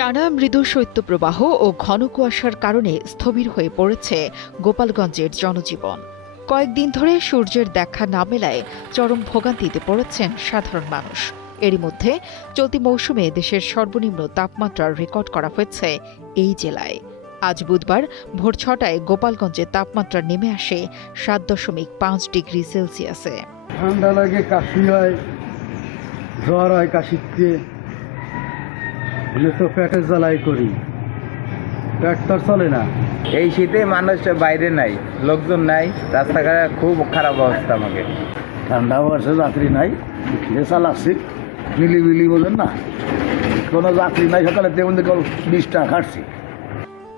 টানা মৃদু শৈত্যপ্রবাহ ও ঘন কুয়াশার কারণে স্থবির হয়ে পড়েছে গোপালগঞ্জের জনজীবন। কয়েকদিন ধরে সূর্যের দেখা না মেলায় চরম ভোগান্তিতে পড়েছেন সাধারণ মানুষ। এরই মধ্যে চলতি মৌসুমে দেশের সর্বনিম্ন তাপমাত্রা রেকর্ড করা হয়েছে এই জেলায়। আজ বুধবার ভোর ৬টায় গোপালগঞ্জে তাপমাত্রা নেমে আসে ৭.৫ ডিগ্রি সেলসিয়াসে। ঠান্ডা লাগে, কাশি হয়, জ্বর হয়, কাশিতে তো পেটের জ্বালাই করি, পেট তো চলে না। এই শীতে মানুষ বাইরে নাই, লোকজন নাই, রাস্তাঘাটে খুব খারাপ অবস্থা। আমাকে ঠান্ডা বর্ষে যাত্রী নাই, চালাচ্ছি মিলিমিলি, বোঝেন না, কোনো যাত্রী নাই। সকালে তেমন 20 টাকা খাটছি।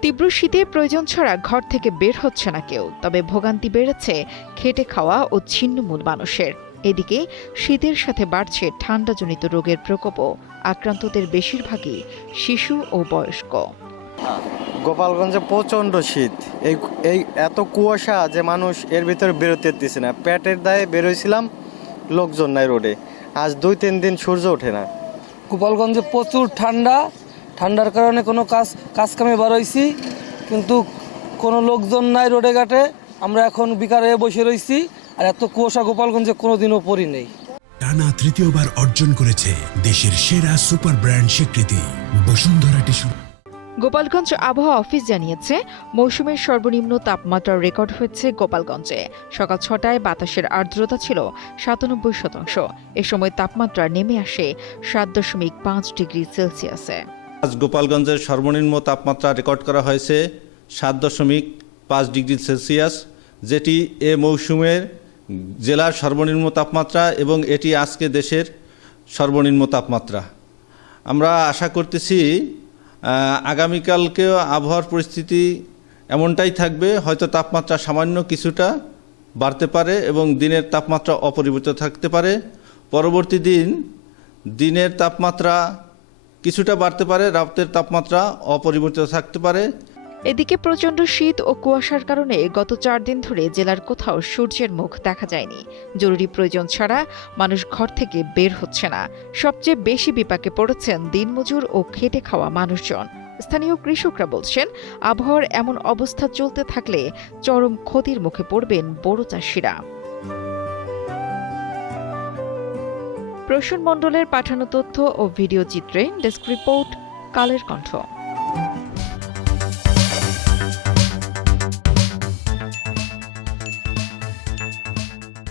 তীব্র শীতে প্রয়োজন ছাড়া ঘর থেকে বের হচ্ছে না কেউ, তবে ভোগান্তি বেড়েছে খেটে খাওয়া ও ছিন্নমূল মানুষের। এদিকে শীতের সাথে বাড়ছে ঠান্ডাজনিত রোগের প্রকোপও। আক্রান্তদের বেশিরভাগই শিশু ও বয়স্ক। গোপালগঞ্জে প্রচণ্ড শীত, এই এত কুয়াশা যে মানুষ এর ভিতরে বেরোতে দিচ্ছে না। পেটের দায়ে বেরোইছিলাম, লোকজন নাই রোডে। আজ 2-3 দিন সূর্য ওঠে না। গোপালগঞ্জে প্রচুর ঠান্ডার কারণে কোনো কাজ কামে বেরোইছি, কিন্তু কোনো লোকজন নাই রোডে ঘাটে। আমরা এখন বিকারে বসে রয়েছি, আর এত কুয়াশা গোপালগঞ্জে কোনোদিনও পড়ি নেই। টানা তৃতীয়বার অর্জন করেছে দেশের সেরা সুপার ব্র্যান্ড স্বীকৃতি বসুন্ধরা টিস্যু। গোপালগঞ্জ আবহাওয়া অফিস জানিয়েছে, মৌসুমের সর্বনিম্ন তাপমাত্রা রেকর্ড হয়েছে গোপালগঞ্জে। সকাল ৬টায় বাতাসের আর্দ্রতা ছিল ৯৭%। এ সময় তাপমাত্রা নেমে আসে ৭.৫ ডিগ্রি সেলসিয়াসে। আজ গোপালগঞ্জের সর্বনিম্ন তাপমাত্রা রেকর্ড করা হয়েছে ৭.৫ ডিগ্রি সেলসিয়াস, যেটি এ মৌসুমের জেলার সর্বনিম্ন তাপমাত্রা এবং এটি আজকে দেশের সর্বনিম্ন তাপমাত্রা। আমরা আশা করতেছি আগামীকালকেও আবহাওয়ার পরিস্থিতি এমনটাই থাকবে। হয়তো তাপমাত্রা সামান্য কিছুটা বাড়তে পারে এবং দিনের তাপমাত্রা অপরিবর্তিত থাকতে পারে। পরবর্তী দিনের তাপমাত্রা কিছুটা বাড়তে পারে, রাতের তাপমাত্রা অপরিবর্তিত থাকতে পারে। এদিকে প্রচণ্ড শীত ও কুয়াশার কারণে গত ৪ দিন ধরে জেলার কোথাও সূর্যের মুখ দেখা যায়নি। জরুরি প্রয়োজন ছাড়া মানুষ ঘর থেকে বের হচ্ছে না। সবচেয়ে বেশি বিপাকে পড়েছেন দিনমজুর ও খেটে খাওয়া মানুষজন। স্থানীয় কৃষকরা বলছেন, আবহাওয়ার এমন অবস্থা চলতে থাকলে চরম ক্ষতির মুখে পড়বেন বোরো চাষিরা। প্রসূন মণ্ডলের পাঠানো তথ্য ও ভিডিও চিত্রে ডেস্ক রিপোর্ট, কালের কণ্ঠ।